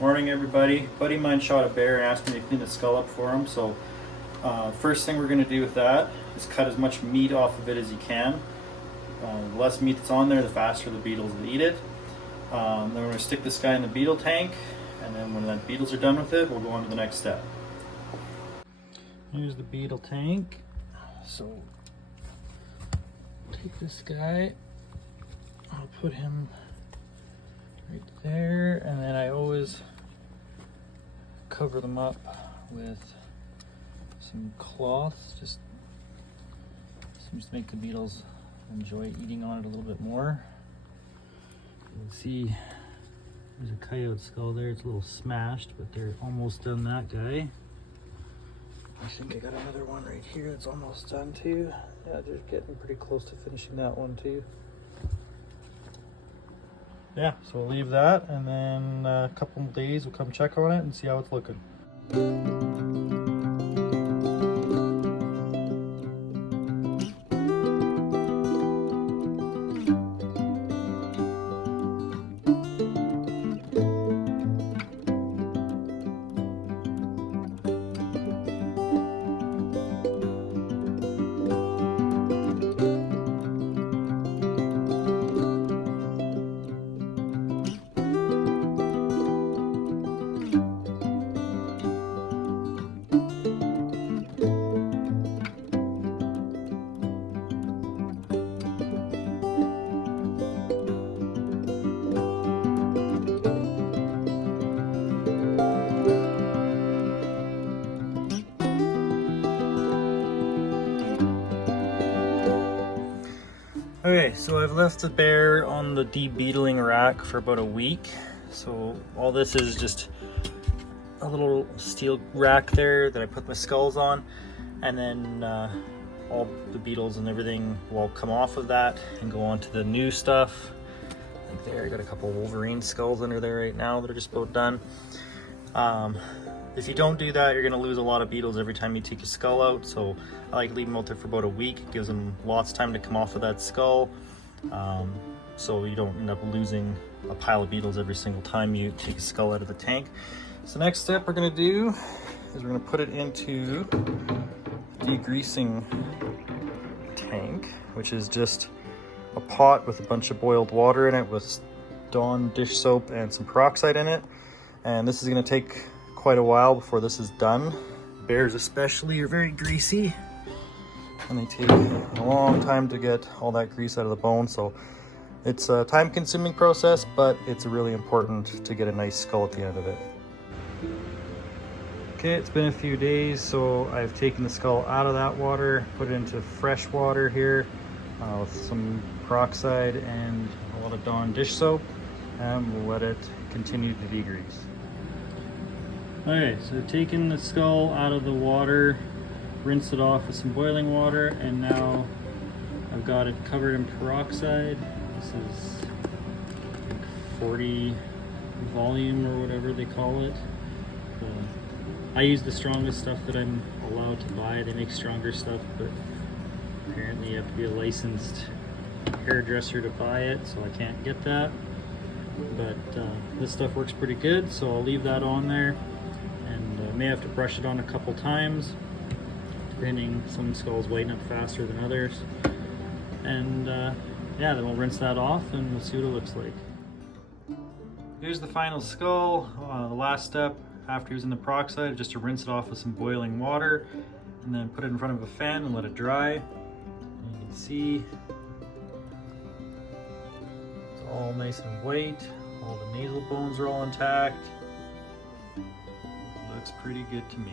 Morning everybody. Buddy of mine shot a bear and asked me to clean the skull up for him. So first thing we're going to do with that is cut as much meat off of it as you can. The less meat that's on there, the faster the beetles will eat it. Then we're going to stick this guy in the beetle tank, and then when the beetles are done with it, we'll go on to the next step. Here's the beetle tank. So take this guy, I'll put him right there, and then I always cover them up with some cloths, just seems to make the beetles enjoy eating on it a little bit more. You can see there's a coyote skull there. It's a little smashed, but they're almost done that guy. I think I got another one right here that's almost done too. Yeah, just getting pretty close to finishing that one too. Yeah, so we'll leave that, and then a couple of days we'll come check on it and see how it's looking. Okay, so I've left the bear on the de-beetling rack for about a week. So all this is just a little steel rack there that I put my skulls on, and then all the beetles and everything will come off of that and go on to the new stuff. Like there, I got a couple Wolverine skulls under there right now that are just about done. If you don't do that, you're going to lose a lot of beetles every time you take a skull out, so I like to leave them out there for about a week. It gives them lots of time to come off of that skull, so you don't end up losing a pile of beetles every single time you take a skull out of the tank. So next step we're going to do is we're going to put it into degreasing tank, which is just a pot with a bunch of boiled water in it with Dawn dish soap and some peroxide in it, and this is going to take quite a while before this is done. Bears especially are very greasy, and they take a long time to get all that grease out of the bone, so it's a time-consuming process, but it's really important to get a nice skull at the end of it. Okay, it's been a few days, so I've taken the skull out of that water, put it into fresh water here with some peroxide and a lot of Dawn dish soap, and we'll let it continue to degrease. Okay, so taking the skull out of the water, rinse it off with some boiling water, and now I've got it covered in peroxide. This is like 40 volume or whatever they call it. I use the strongest stuff that I'm allowed to buy. They make stronger stuff, but apparently you have to be a licensed hairdresser to buy it, so I can't get that. But this stuff works pretty good, so I'll leave that on there. May have to brush it on a couple times, depending. Some skulls whiten up faster than others. And yeah, then we'll rinse that off and we'll see what it looks like. Here's the final skull. The last step after using the peroxide, just to rinse it off with some boiling water, and then put it in front of a fan and let it dry. And you can see it's all nice and white. All the nasal bones are all intact. Looks pretty good to me.